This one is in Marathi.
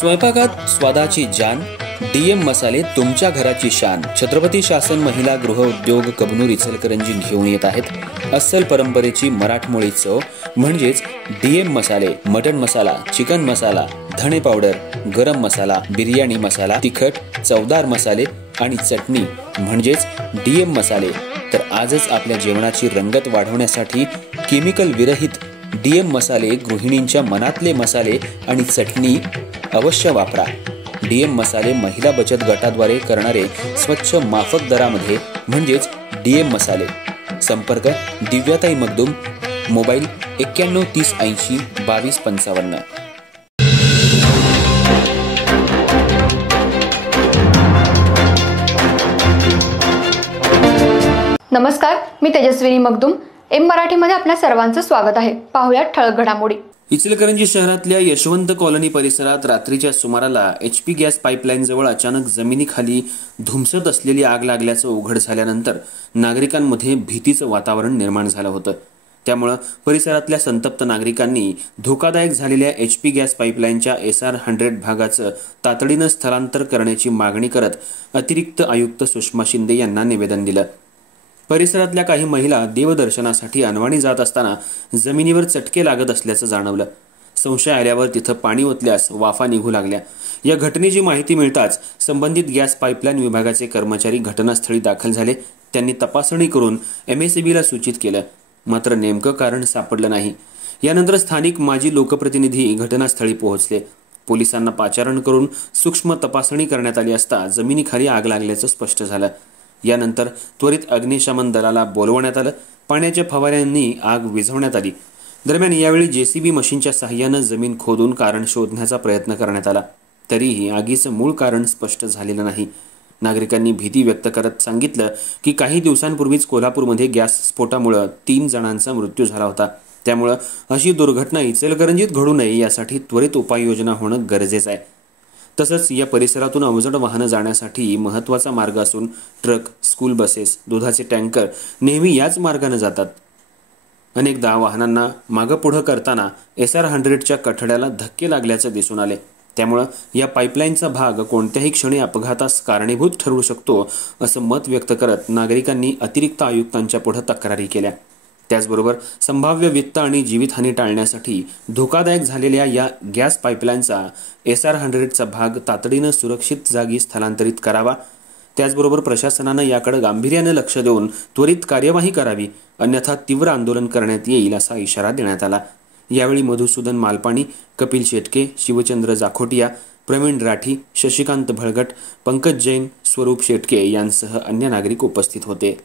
स्वयंपाकात स्वादाची जान, डीएम मसाले तुमच्या घराची शान। छत्रपती शासन महिला गृह उद्योग कबनूर इचलकरंजी घेऊन येत आहेत अस्सल परंपरेची मराठमोळी चव म्हणजेच डीएम मसाले। मटन मसाला, चिकन मसाला, धणे पावडर, गरम मसाला, बिर्याणी मसाला, तिखट चवदार मसाले आणि चटणी म्हणजेच डीएम मसाले। तर आजच आपल्या जेवणाची रंगत वाढवण्यासाठी केमिकल विरहित डीएम मसाले, गृहिणींच्या मनातले मसाले आणि चटणी अवश्य वापरा। डीएम मसाले महिला बचत गटाद्वारे करणारे स्वच्छ माफक दरामध्ये म्हणजेच डीएम मसाले। संपर्क दिव्याताई मगदूम, मोबाईल 91 30 80 22 55। नमस्कार, मी तेजस्विनी मगदूम। एम मराठीमध्ये आपल्या सर्वांचं स्वागत आहे। पाहूया ठळक घडामोडी। इचलकरंजी शहरातल्या यशवंत कॉलनी परिसरात रात्रीच्या सुमाराला एचपी गॅस पाईपलाईन जवळ अचानक जमिनीखाली धुमसत असलेली आग लागल्याचं उघड झाल्यानंतर नागरिकांमध्ये भीतीचं वातावरण निर्माण झालं होतं। त्यामुळे परिसरातल्या संतप्त नागरिकांनी धोकादायक झालेल्या एचपी गॅस पाईपलाईनच्या SR 100 भागाचं तातडीनं स्थलांतर करण्याची मागणी करत अतिरिक्त आयुक्त सुषमा शिंदे यांना निवेदन दिलं। परिसरातल्या काही महिला देवदर्शनासाठी अनवाणी जात असताना जमिनीवर चटके लागत असल्याचं जाणवलं। संशय आल्यावर तिथं पाणी ओतल्यास वाफा निघू लागल्या। या घटनेची माहिती मिळताच संबंधित गॅस पाईपलाईन विभागाचे कर्मचारी घटनास्थळी दाखल झाले। त्यांनी तपासणी करून MSEBला सूचित केलं, मात्र नेमकं कारण सापडलं नाही। यानंतर स्थानिक माजी लोकप्रतिनिधी घटनास्थळी पोहोचले। पोलिसांना पाचारण करून सूक्ष्म तपासणी करण्यात आली असता जमिनीखाली आग लागल्याचं स्पष्ट झालं। यानंतर त्वरित अग्निशमन दलाला बोलवण्यात आलं। पाण्याच्या फवाऱ्यांनी आग विझवण्यात आली। दरम्यान यावेळी JCB मशीनच्या सहाय्यानं जमीन खोदून कारण शोधण्याचा प्रयत्न करण्यात आला, तरीही आगीचं मूळ कारण स्पष्ट झालेलं नाही। नागरिकांनी भीती व्यक्त करत सांगितलं की काही दिवसांपूर्वीच कोल्हापूरमध्ये गॅस स्फोटामुळे 3 जणांचा मृत्यू झाला होता। त्यामुळे अशी दुर्घटना इचलकरंजीत घडू नये यासाठी त्वरित उपाययोजना होणं गरजेचं आहे। तसंच या परिसरातून अवजड वाहनं जाण्यासाठी महत्त्वाचा मार्ग असून ट्रक, स्कूल बसेस, दुधाचे टँकर नेहमी याच मार्गाने जातात। अनेकदा वाहनांना मागं पुढं करताना SR 100च्या कठड्याला धक्के लागल्याचे दिसून आले। त्यामुळे या पाईपलाईनचा भाग कोणत्याही क्षणी अपघातास कारणीभूत ठरू शकतो असं मत व्यक्त करत नागरिकांनी अतिरिक्त आयुक्तांच्या पुढे तक्रारी केल्या। त्याचबरोबर संभाव्य वित्त आणि जीवितहानी टाळण्यासाठी धोकादायक झालेल्या या गॅस पाईपलाईनचा SR 100चा भाग तातडीनं सुरक्षित जागी स्थलांतरित करावा। त्याचबरोबर प्रशासनानं याकडे गांभीर्याने लक्ष देऊन त्वरित कार्यवाही करावी, अन्यथा तीव्र आंदोलन करण्यात येईल असा इशारा देण्यात आला। यावेळी मधुसूदन मालपाणी, कपिल शेटके, शिवचंद्र जाखोटिया, प्रवीण राठी, शशिकांत भळगट, पंकज जैन, स्वरूप शेटके यांसह अन्य नागरिक उपस्थित होते।